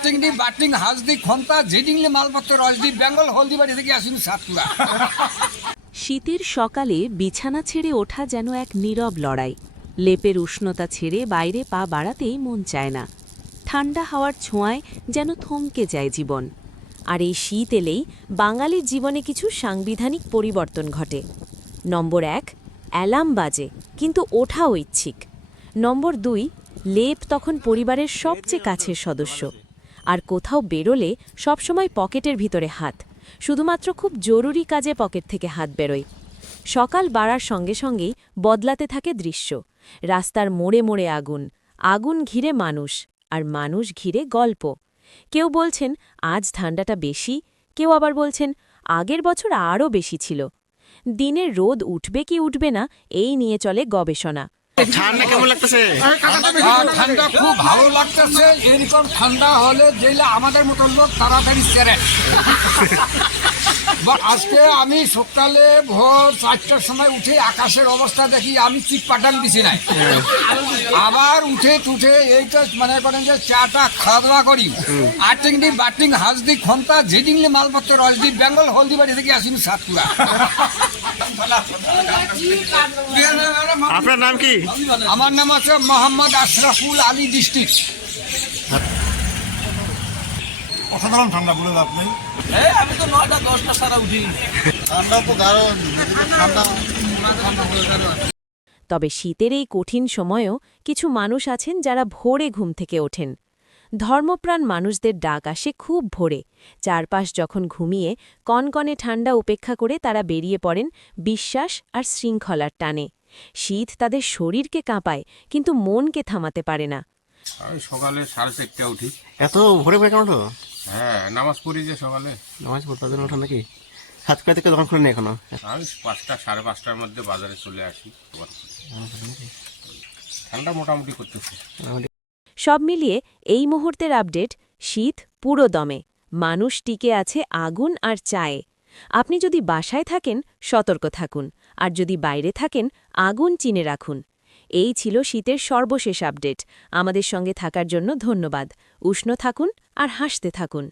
দি budding হাজ দি, খন্তা ঝিডিংলি মালপত্র, রস দি, বেঙ্গল, হলদিবাড়ি থেকে আসুন সাতপুরা। শীতের সকালে বিছানা ছেড়ে ওঠা যেন এক নীরব লড়াই। লেপের উষ্ণতা ছেড়ে বাইরে পা বাড়াতেই মন চায় না। ঠান্ডা হাওয়ার ছোঁয়ায় যেন থমকে যায় জীবন। আর এই শীত এলেই বাঙালির জীবনে কিছু সাংবিধানিক পরিবর্তন ঘটে। নম্বর এক, অ্যালার্ম বাজে, কিন্তু ওঠা ঐচ্ছিক নম্বর দুই, লেপ তখন পরিবারের সবচেয়ে কাছের সদস্য। আর কোথাও বেরোলে সবসময় পকেটের ভিতরে হাত। শুধুমাত্র খুব জরুরি কাজে পকেট থেকে হাত বেরোয়। সকাল বাড়ার সঙ্গে সঙ্গেই বদলাতে থাকে দৃশ্য। রাস্তার মোড়ে মোড়ে আগুন আগুন ঘিরে মানুষ, আর মানুষ ঘিরে গল্প। কেউ বলছেন, আজ ঠান্ডাটা বেশি। কেউ আবার বলছেন, আগের বছর আরও বেশি ছিল। দিনের রোদ উঠবে কি উঠবে না, এই নিয়ে চলে গবেষণা। ঠান্ডা কেমন লাগতেছে? ঠান্ডা খুব ভালো লাগতেছে। এরকম ঠান্ডা হলে যেগুলো আমাদের মতন লোক তাড়াতাড়ি সেরে। আজকে আমি সকালে ভোর চারটার সময় উঠে আকাশের অবস্থা দেখি আমি চিপ পাটান দিছি নাই। আবার উঠে টুঠে এইটা মনে করেন যে চাটা খাওয়া দাওয়া করি। আটিং দি বাটিং হাজ দি খন্তা ঝিডিংলি মালপত্র রস দি বেঙ্গল হলদিবাড়ি থেকে আসিনি সাতপুরা। আপনার নাম কি? আমার নাম আছে মোহাম্মদ আশরাফুল আলী ডিস্ট্রিক্ট। অসাধারণ ঠান্ডা বলে লাভ নেই। আমি তো নয়টা দশটা সারা উঠি ঠান্ডা তো ঠান্ডা। তবে শীতের এই কঠিন সময়েও কিছু মানুষ আছেন যারা ভোরে ঘুম থেকে ওঠেন। ধর্মপ্রাণ মানুষদের ডাক আসে খুব ভোরে। চারপাশ যখন ঘুমিয়ে কনকনে ঠান্ডা উপেক্ষা করে তারা বেরিয়ে পড়েন বিশ্বাস আর শৃঙ্খলার টানে। শীত তাদের শরীরকে কাঁপায় কিন্তু মনকে থামাতে পারে না। আমি সকালে সাড়ে চারটা উঠি। এত ভোরে ভোরে ওঠো হ্যাঁ নামাজ পড়ি যে সকালে। নামাজ পড়তে ওঠো নাকি? থেকে দোকান খুলে এখনও? আমি পাঁচটা সাড়ে পাঁচটার মধ্যে বাজারে চলে আসি। ঠান্ডা মোটামুটি করতেছে। সব মিলিয়ে এই মুহূর্তের আপডেট শীত পুরো দমে মানুষ টিকে আছে আগুন আর চায়ে। আপনি যদি বাসায় থাকেন, সতর্ক থাকুন। আর যদি বাইরে থাকেন, আগুন চিনে রাখুন। এই ছিল শীতের সর্বশেষ আপডেট। আমাদের সঙ্গে থাকার জন্য ধন্যবাদ। উষ্ণ থাকুন আর হাসতে থাকুন।